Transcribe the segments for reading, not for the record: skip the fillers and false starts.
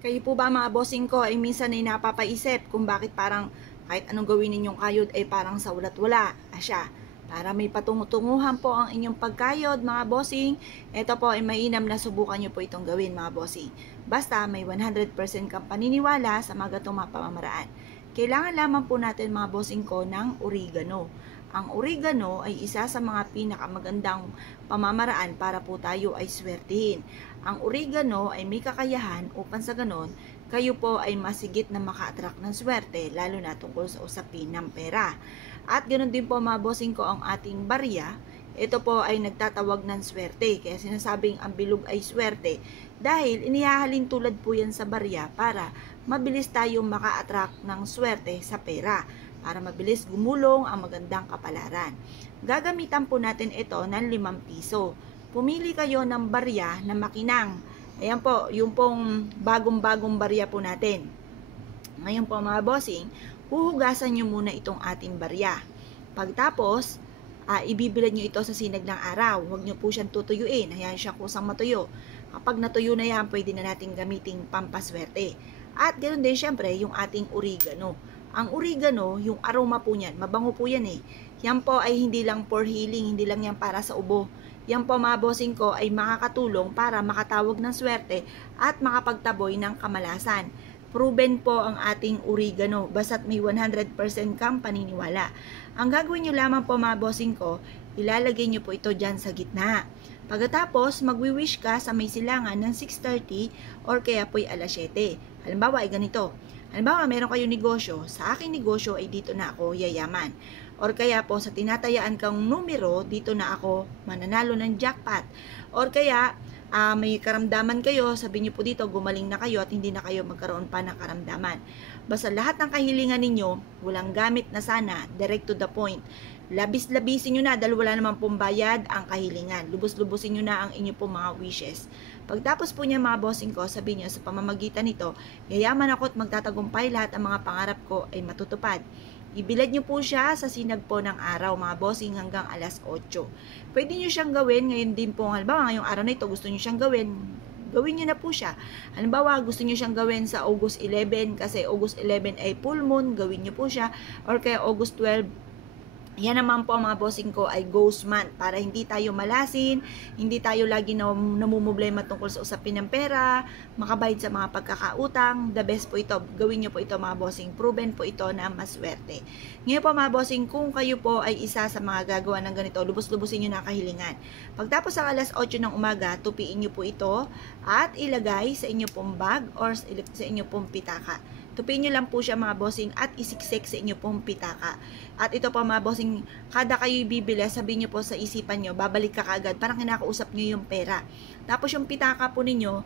Kayo po ba mga bossing ko ay minsan ay napapaisip kung bakit parang kahit anong gawin ninyong kayod ay parang sa ulat wala asya. Para may patungutunguhan po ang inyong pagkayod mga bossing, ito po ay mainam na subukan nyo po itong gawin mga bossing. Basta may 100% kang paniniwala sa mga gatong mga pamamaraan. Kailangan lamang po natin mga bossing ko ng oregano. Ang oregano ay isa sa mga pinakamagandang pamamaraan para po tayo ay swertihin. Ang oregano ay may kakayahan upang sa ganon, kayo po ay masigit na maka-attract ng swerte, lalo na tungkol sa usapin ng pera. At ganoon din po mga bossing ko ang ating barya, ito po ay nagtatawag ng swerte. Kaya sinasabing ang bilog ay swerte dahil inihahalin tulad po yan sa barya para mabilis tayong maka-attract ng swerte sa pera. Para mabilis gumulong ang magandang kapalaran. Gagamitan po natin ito ng 5 piso. Pumili kayo ng barya na makinang. Ayan po, yung pong bagong-bagong barya po natin. Ngayon po mga bossing, huhugasan nyo muna itong ating barya. Pagtapos, ibibilad nyo ito sa sinag ng araw. Huwag nyo po siyang tutuyuin. Hayaan siya kusang matuyo. Kapag natuyo na yan, pwede na natin gamiting pampaswerte. At ganoon din syempre yung ating oregano. Ang oregano, yung aroma po niyan, mabango po yan eh. Yan po ay hindi lang for healing, hindi lang yan para sa ubo. Yan po mga bossing ko ay makakatulong para makatawag ng swerte at makapagtaboy ng kamalasan. Proven po ang ating oregano, basta't may 100% kang paniniwala. Ang gagawin nyo lamang po mga bossing ko, ilalagay nyo po ito dyan sa gitna. Pagkatapos, magwi-wish ka sa may silangan ng 6:30 or kaya po'y alas 7. Halimbawa ay ganito. Halimbawa, meron kayong negosyo. Sa aking negosyo ay dito na ako yayaman. Or kaya po sa tinatayaan kang numero, dito na ako mananalo ng jackpot. Or kaya may karamdaman kayo, sabihin niyo po dito, gumaling na kayo at hindi na kayo magkaroon pa ng karamdaman. Basta lahat ng kahilingan ninyo, walang gamit na sana, direct to the point. Labis-labisin nyo na dahil wala naman pong bayad ang kahilingan. Lubos-lubusin nyo na ang inyo pong mga wishes. Pagtapos po niya mga bossing ko, sabihin nyo sa pamamagitan nito, yayaman ako at magtatagumpay lahat ang mga pangarap ko ay matutupad. Ibilad nyo po siya sa sinag po ng araw, mga bossing, hanggang alas 8. Pwede nyo siyang gawin, ngayon din po, halimbawa ngayong araw na ito, gusto nyo siyang gawin, gawin nyo na po siya. Halimbawa, gusto nyo siyang gawin sa August 11, kasi August 11 ay full moon, gawin nyo po siya, or kaya August 12, yan naman po mga bossing ko ay ghost month para hindi tayo malasin, hindi tayo lagi namumblema tungkol sa usapin ng pera, makabayad sa mga pagkakautang. The best po ito, gawin nyo po ito mga bossing, proven po ito na maswerte. Ngayon po mga bossing, kung kayo po ay isa sa mga gagawa ng ganito, lubos-lubusin nyo na kahilingan. Pagtapos sa alas 8 ng umaga, tupiin nyo po ito at ilagay sa inyo pong bag or sa inyo pong pitaka. Tupiin nyo lang po siya mga bossing at isiksik sa inyo pong pitaka. At ito po mga bossing, kada kayo bibili, sabihin nyo po sa isipan nyo, babalik ka kaagad, parang kinakausap nyo yung pera. Tapos yung pitaka po ninyo,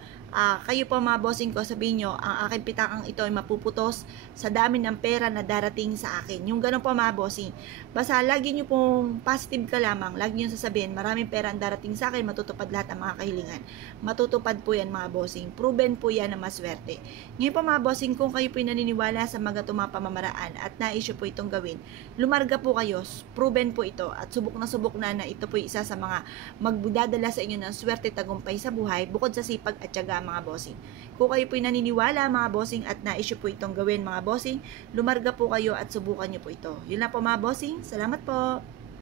kayo po mga bossing ko, sabihin nyo, ang aking pitakang ito ay mapuputos sa dami ng pera na darating sa akin. Yung ganun po mga bossing. Basta lagi nyo pong positive ka lamang, lagi nyo sasabihin, maraming pera ang darating sa akin, matutupad lahat ang mga kahilingan. Matutupad po yan mga bossing. Proven po yan na maswerte. Ngayon po mga bossing, kung kayo po naniniwala sa mga pamamaraan at nais po itong gawin, lumarga po kayo, proven po ito at subok na ito po isa sa mga magdadala sa inyo ng swerte tagumpay sa buhay bukod sa sipag at tiyaga mga bossing. Kung kayo po naniniwala mga bossing at nais po itong gawin mga bossing, lumarga po kayo at subukan nyo po ito. Yun na po mga bossing, salamat po!